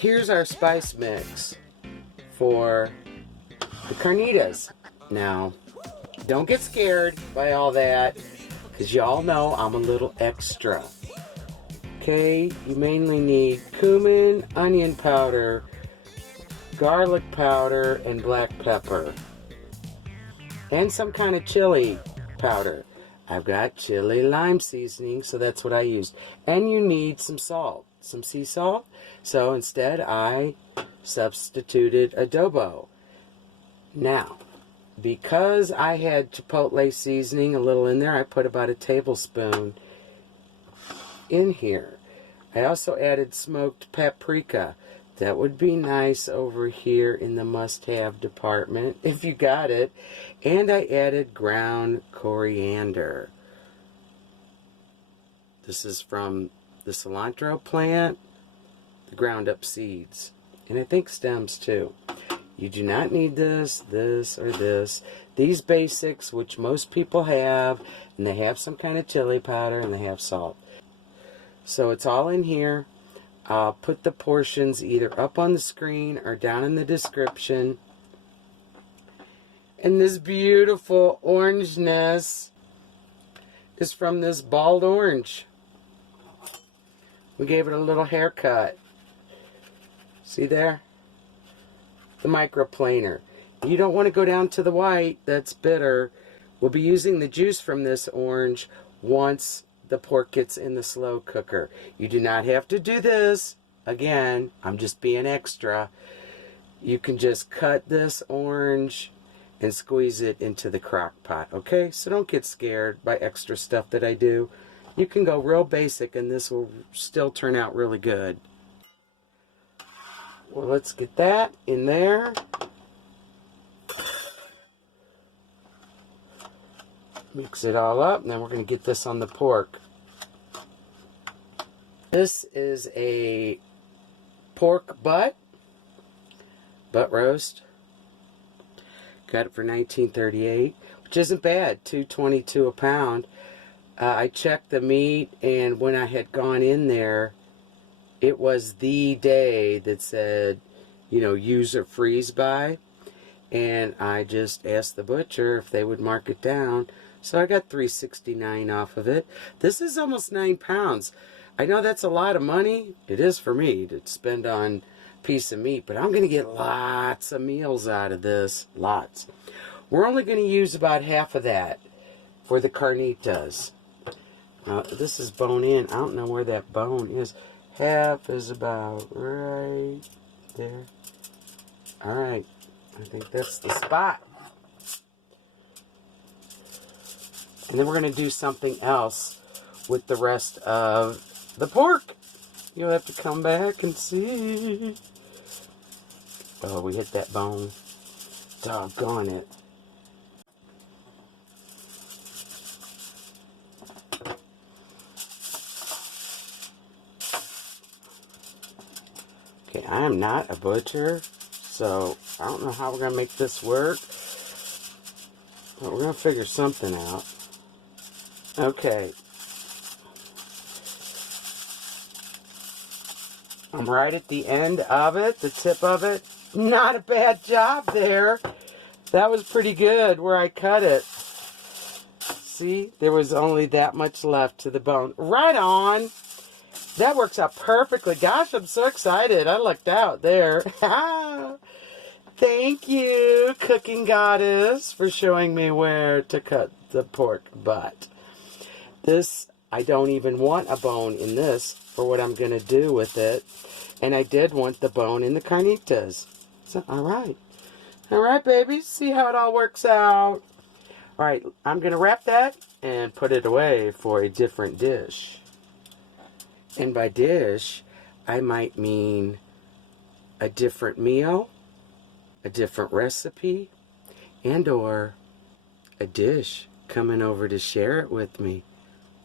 here's our spice mix for the carnitas. Now, don't get scared by all that, because y'all know I'm a little extra. Okay, you mainly need cumin, onion powder, garlic powder, and black pepper. And some kind of chili powder. I've got chili lime seasoning, so that's what I used. And you need some salt, some sea salt. So instead, I substituted adobo. Now, because I had chipotle seasoning a little in there, I put about a tablespoon in here. I also added smoked paprika. That would be nice over here in the must-have department, if you got it. And I added ground coriander. This is from the cilantro plant, the ground up seeds, and I think stems too. You do not need this, this, or this. These basics, which most people have, and they have some kind of chili powder, and they have salt. So it's all in here. I'll put the portions either up on the screen or down in the description. And this beautiful orangeness is from this bald orange. We gave it a little haircut. See there? The microplaner. You don't want to go down to the white. That's bitter. We'll be using the juice from this orange once the pork gets in the slow cooker. You do not have to do this. Again, I'm just being extra. You can just cut this orange and squeeze it into the crock pot. Okay? So don't get scared by extra stuff that I do. You can go real basic and this will still turn out really good. Well, let's get that in there. Mix it all up, and then we're going to get this on the pork. This is a pork butt roast. Got it for $19.38, which isn't bad, $2.22 a pound. I checked the meat, and when I had gone in there, it was the day that said, you know, use or freeze by. And I just asked the butcher if they would mark it down. So I got $3.69 off of it. This is almost 9 pounds. I know that's a lot of money. It is for me to spend on a piece of meat, but I'm going to get lots of meals out of this. Lots. We're only going to use about half of that for the carnitas. Now, this is bone in. I don't know where that bone is. Half is about right there. All right. I think that's the spot. And then we're going to do something else with the rest of the pork. You'll have to come back and see. Oh, we hit that bone. Doggone it. Okay, I am not a butcher, so I don't know how we're going to make this work. But we're going to figure something out. Okay. I'm right at the end of it, the tip of it. Not a bad job there. That was pretty good where I cut it. See, there was only that much left to the bone. Right on. That works out perfectly. Gosh, I'm so excited. I lucked out there. Thank you, cooking goddess, for showing me where to cut the pork butt. This, I don't even want a bone in this for what I'm going to do with it. And I did want the bone in the carnitas. So, all right. All right, babies. See how it all works out. All right, I'm going to wrap that and put it away for a different dish. And by dish, I might mean a different meal, a different recipe, and or a dish coming over to share it with me.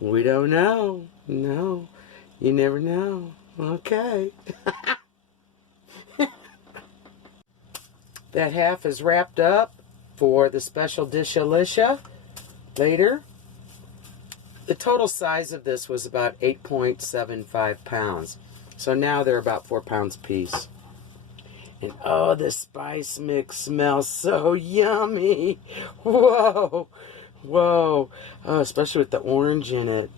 We don't know. No, you never know. Okay. That half is wrapped up for the special dish Alicia later. The total size of this was about 8.75 pounds. So now they're about 4 pounds a piece. And oh, the spice mix smells so yummy. Whoa. Whoa. Oh, especially with the orange in it.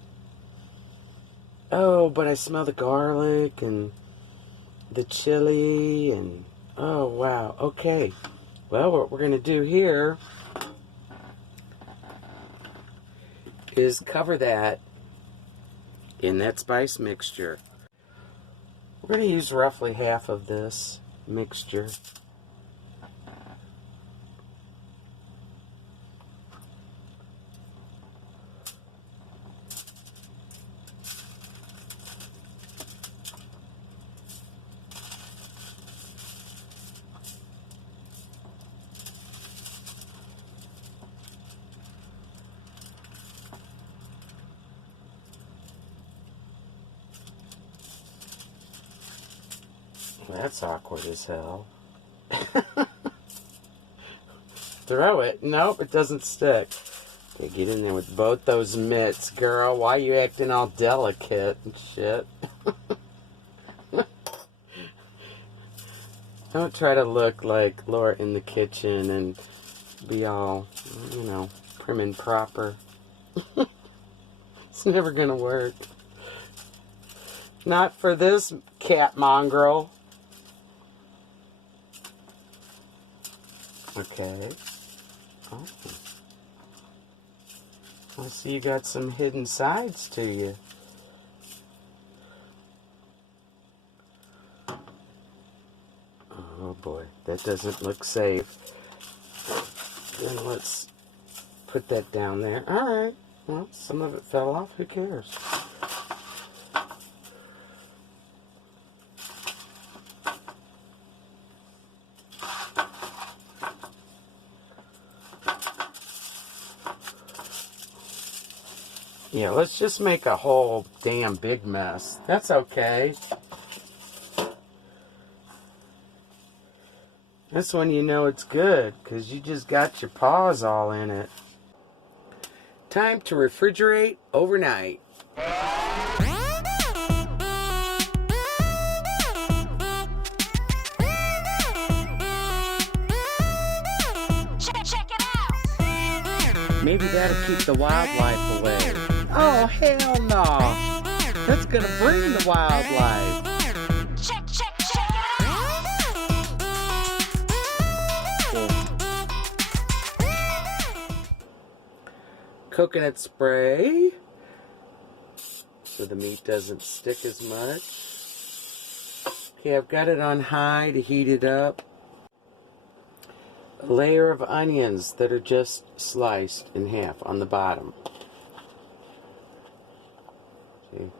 Oh, but I smell the garlic and the chili and oh, wow. Okay. Well, what we're going to do here is cover that in that spice mixture. We're going to use roughly half of this mixture. That's awkward as hell. Throw it. Nope, it doesn't stick. Okay, get in there with both those mitts, girl. Why are you acting all delicate and shit? Don't try to look like Laura in the kitchen and be all, you know, prim and proper. It's never gonna work. Not for this cat mongrel. Okay. Oh. I see you got some hidden sides to you. Oh boy, that doesn't look safe. Then let's put that down there. Alright. Well, some of it fell off. Who cares? Yeah, let's just make a whole damn big mess. That's okay. That's when you know it's good, because you just got your paws all in it. Time to refrigerate overnight. Check it out. Maybe that'll keep the wildlife away. Oh, hell no. That's gonna bring the wildlife. Check it out. Coconut spray, so the meat doesn't stick as much. Okay, I've got it on high to heat it up. A layer of onions that are just sliced in half on the bottom. See?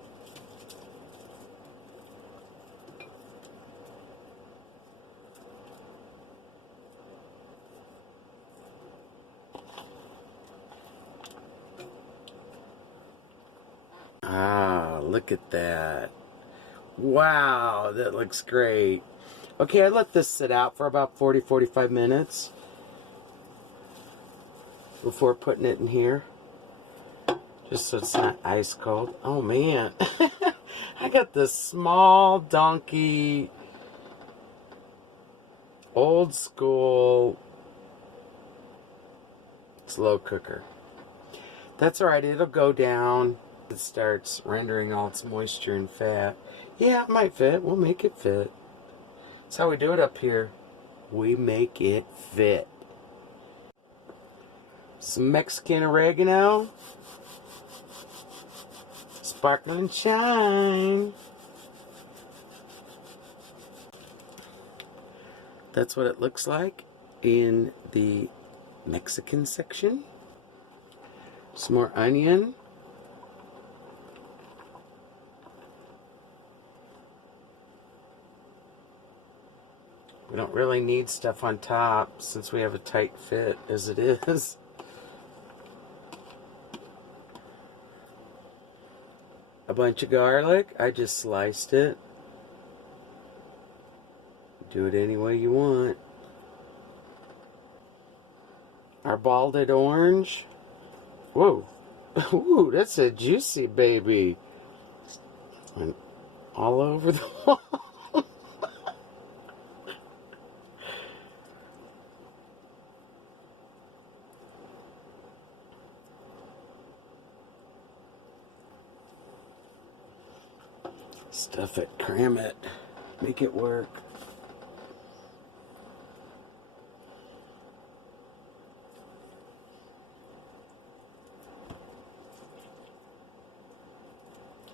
Ah, look at that. Wow, that looks great. Okay, I let this sit out for about 40-45 minutes before putting it in here. Just so it's not ice cold. Oh man, I got this small donkey, old school slow cooker. That's alright, it'll go down. It starts rendering all its moisture and fat. Yeah, it might fit. We'll make it fit. That's how we do it up here. We make it fit. Some Mexican oregano. Sparkling shine. That's what it looks like in the Mexican section. Some more onion. We don't really need stuff on top since we have a tight fit as it is. A bunch of garlic. I just sliced it. Do it any way you want. Our balded orange. Whoa. Ooh, that's a juicy baby. And all over the wall. Stuff it, cram it, make it work.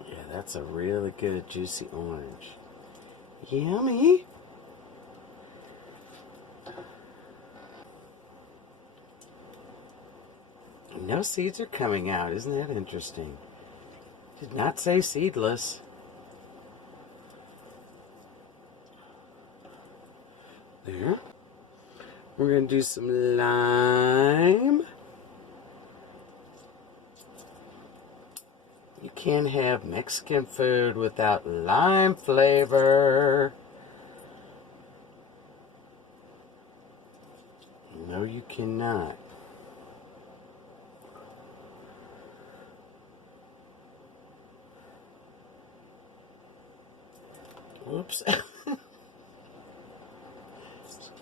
Yeah, that's a really good juicy orange. Yummy. No seeds are coming out. Isn't that interesting? Did not say seedless. There. We're going to do some lime. You can't have Mexican food without lime flavor. No, you cannot. Oops.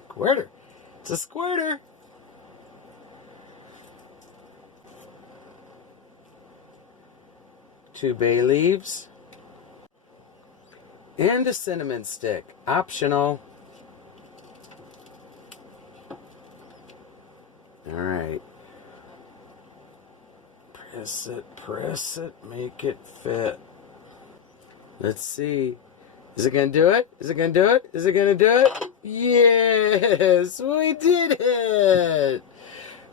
Squirter. It's a squirter. Two bay leaves. And a cinnamon stick. Optional. Alright. Press it, make it fit. Let's see. Is it going to do it? Is it going to do it? Is it going to do it? Yes, we did it.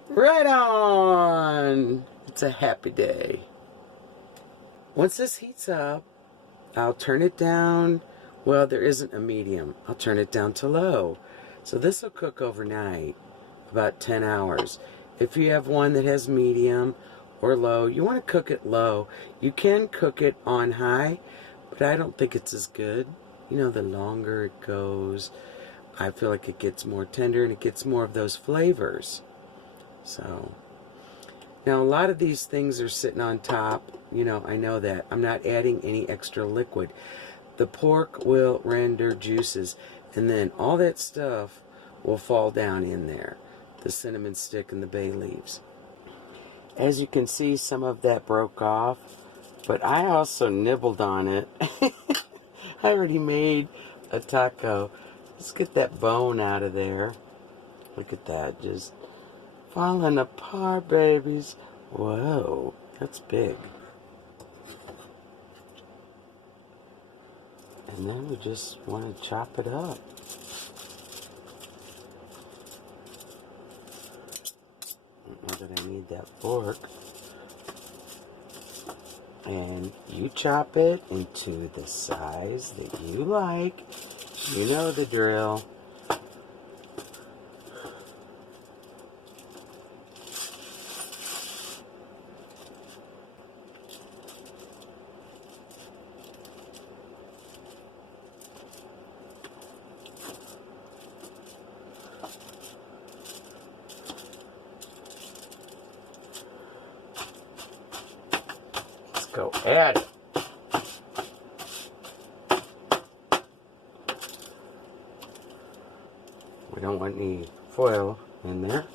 Right on. It's a happy day. Once this heats up, I'll turn it down. Well, there isn't a medium. I'll turn it down to low. So this will cook overnight, about 10 hours. If you have one that has medium or low, you want to cook it low. You can cook it on high, but I don't think it's as good. You know, the longer it goes, I feel like it gets more tender and it gets more of those flavors. So, now a lot of these things are sitting on top. You know, I know that. I'm not adding any extra liquid. The pork will render juices, and then all that stuff will fall down in there. The cinnamon stick and the bay leaves. As you can see, some of that broke off, but I also nibbled on it. I already made a taco. Let's get that bone out of there. Look at that, just falling apart, babies. Whoa, that's big. And then we just want to chop it up. Not that I need that fork. And you chop it into the size that you like. You know the drill. Go add it. We don't want any foil in there.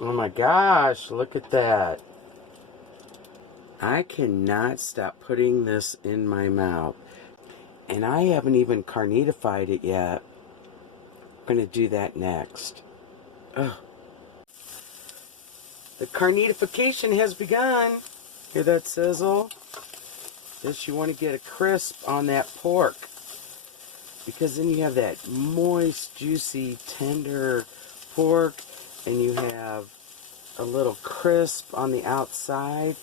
Oh my gosh, look at that. I cannot stop putting this in my mouth. And I haven't even carnitified it yet. I'm going to do that next. Ugh. The carnitification has begun. Hear that sizzle? This, you want to get a crisp on that pork, because then you have that moist, juicy, tender pork, and you have a little crisp on the outside.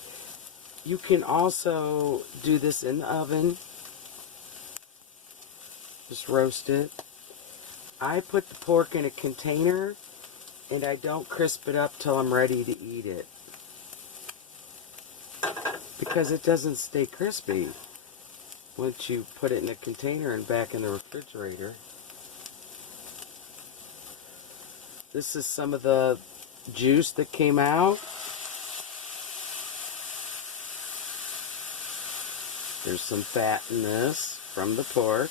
You can also do this in the oven. Just roast it. I put the pork in a container, and I don't crisp it up till I'm ready to eat it, because it doesn't stay crispy once you put it in a container and back in the refrigerator. This is some of the juice that came out. There's some fat in this from the pork.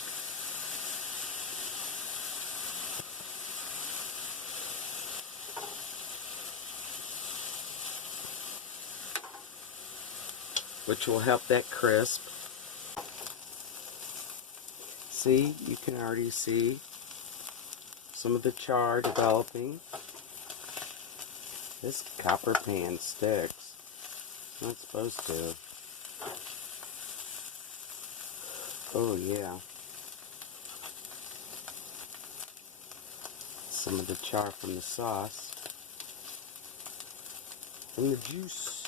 Which will help that crisp. See, you can already see some of the char developing. This copper pan sticks. It's not supposed to. Oh yeah. Some of the char from the sauce. And the juice.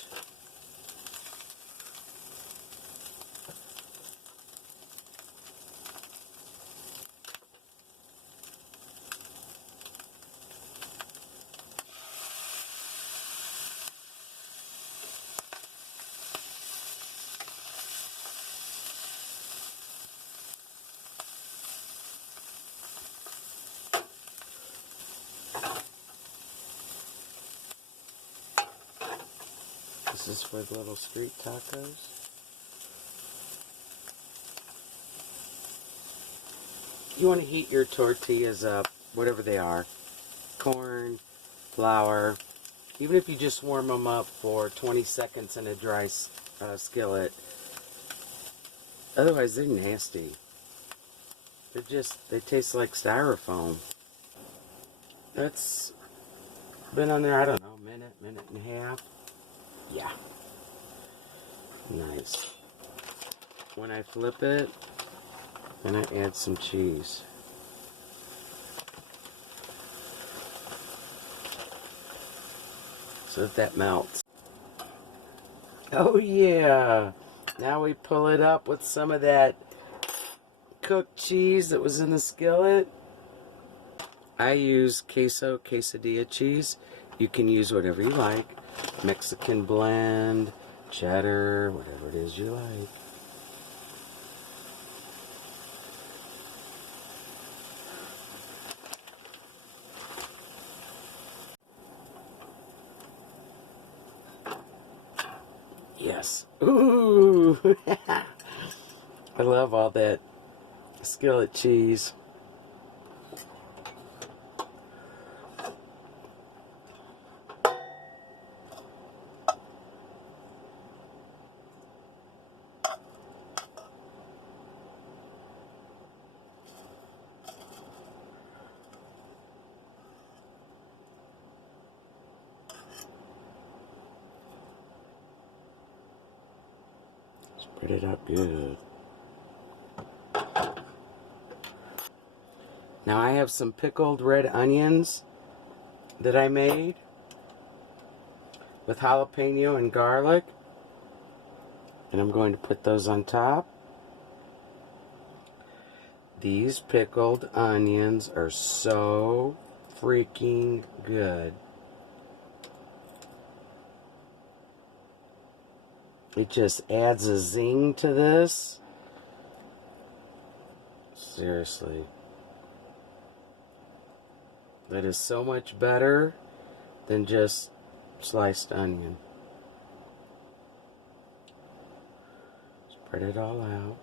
This is for the little street tacos. You want to heat your tortillas up, whatever they are. Corn, flour. Even if you just warm them up for 20 seconds in a dry skillet. Otherwise, they're nasty. They taste like styrofoam. That's been on there, I don't know, minute and a half. Yeah. Nice. When I flip it, then I add some cheese. So that melts. Oh yeah! Now we pull it up with some of that cooked cheese that was in the skillet. I use quesadilla cheese. You can use whatever you like. Mexican blend, cheddar, whatever it is you like. Yes. Ooh! I love all that skillet cheese. Spread it up good. Now I have some pickled red onions that I made with jalapeno and garlic. And I'm going to put those on top. These pickled onions are so freaking good. It just adds a zing to this. Seriously. That is so much better than just sliced onion. Spread it all out.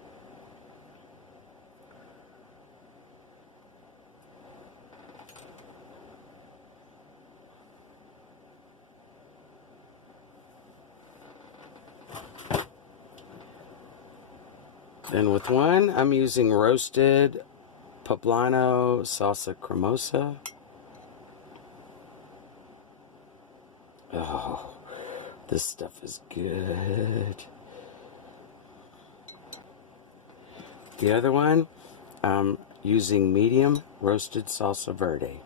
Then with one, I'm using roasted poblano salsa cremosa. Oh, this stuff is good. The other one, I'm using medium roasted salsa verde.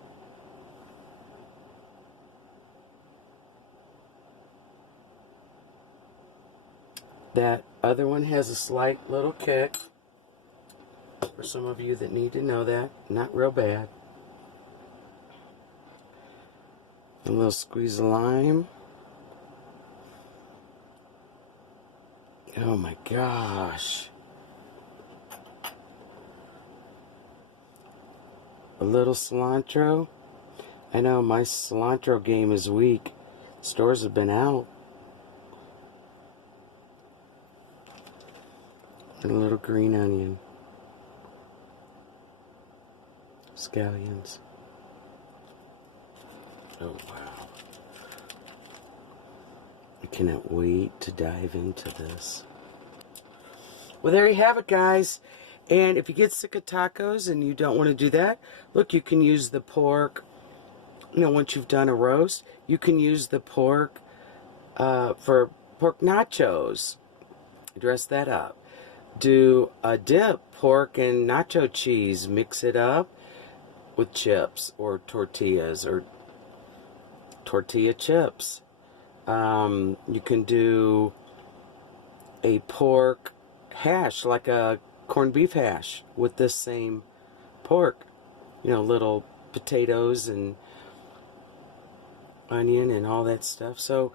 That other one has a slight little kick. For some of you that need to know that. Not real bad. A little squeeze of lime. Oh my gosh. A little cilantro. I know my cilantro game is weak. Stores have been out. And a little green onion. Scallions. Oh, wow. I cannot wait to dive into this. Well, there you have it, guys. And if you get sick of tacos and you don't want to do that, look, you can use the pork. You know, once you've done a roast, you can use the pork for pork nachos. Dress that up. Do a dip, pork and nacho cheese. Mix it up with chips or tortillas or tortilla chips. You can do a pork hash, like a corned beef hash, with this same pork. You know, little potatoes and onion and all that stuff. So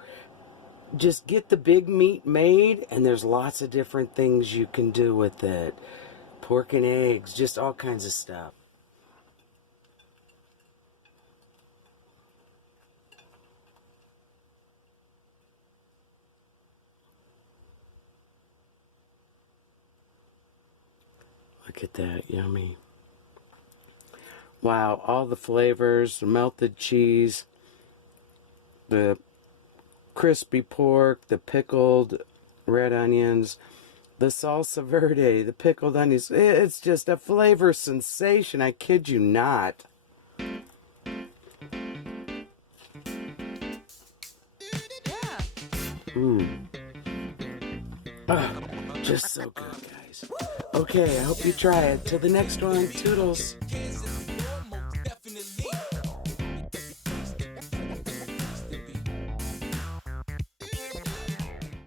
just get the big meat made, and there's lots of different things you can do with it. Pork and eggs, just all kinds of stuff. Look at that, yummy. Wow, all the flavors, the melted cheese, the crispy pork, the pickled red onions, the salsa verde, the pickled onions. It's just a flavor sensation, I kid you not. Just so good, guys. Okay, I hope you try it. Till the next one, toodles.